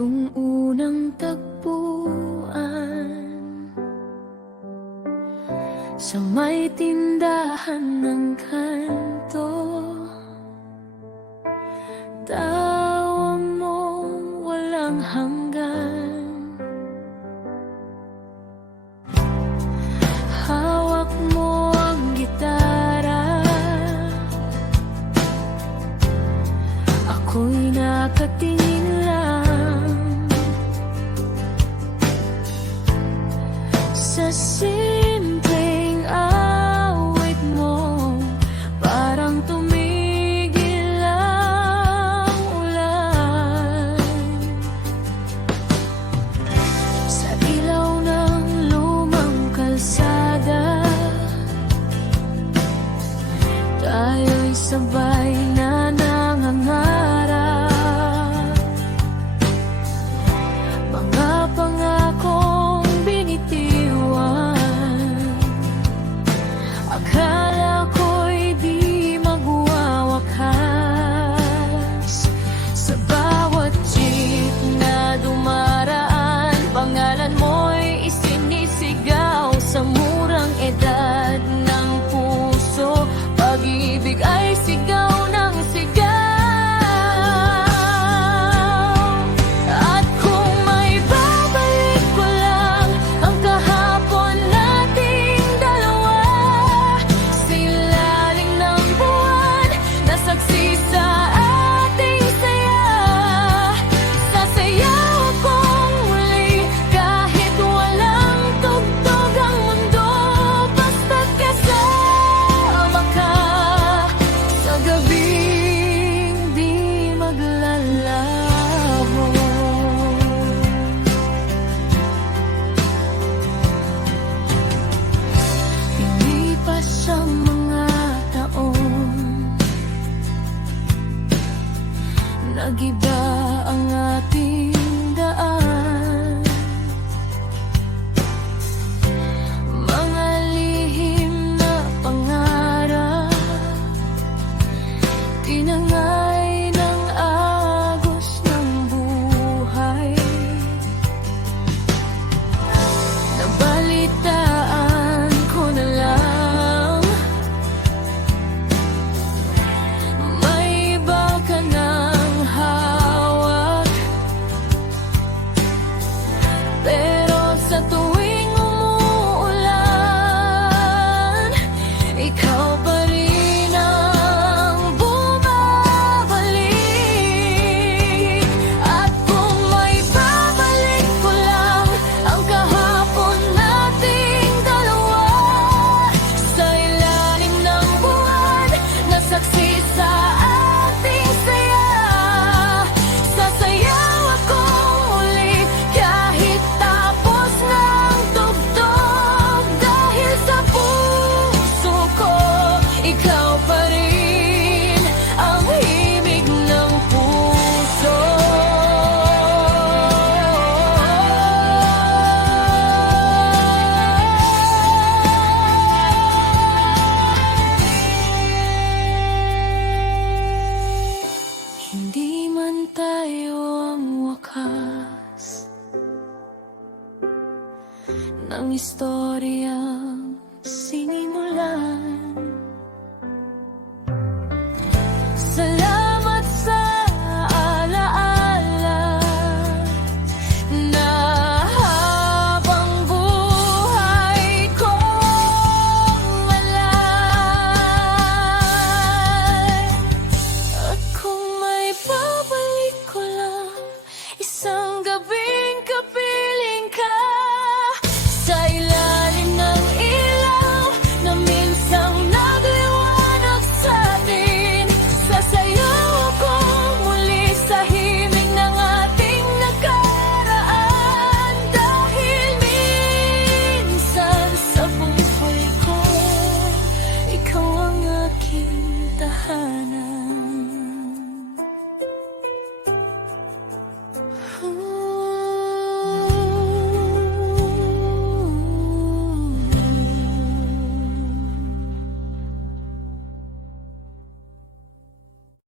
Yung unang tagpuan sa may tindahan ng kanto, tawa mo walang hanggan, hawak mo ang gitara, ako'y nakatingin lang sa simpleng awit mo. Parang tumigil ang ulan sa ilaw ng lumang kalsada. Tayo'y sabay na nangangarap, mga pangakong binitiwan. Akala ko'y di magwawakas. Sa bawat jeep na dumaraan, pangalan mo'y isinisigaw sa murang edad ng puso. Pag-ibig ay sigaw ng sigaw. At kung may babalik ko lang ang kahapon nating dalawa, sa ilalim ng buwan na saksi sa ating saya, sasayaw akong muli kahit walang tugtog ang mundo, basta't kasama ka sa gabing di maglalaho. Lumipas ang mga taon, nag-iba ang ating daan, mga lihim na pangarap, tinangay ng agos ng buhay. Nabalitaan ko na lang, may iba ka ng hawak. Pero sa tuwing umuulan, ikaw pa rin ang bumabalik. At kung may babalik ko lang ang kahapon nating dalawa, sa ilalim ng buwan na saksi sa ating saya, sasayaw akong muli kahit tapos ng tugtog. Dahil sa puso ko, ikaw pa rin ang himig ng puso. Hindi man tayo ang wakas ng istorya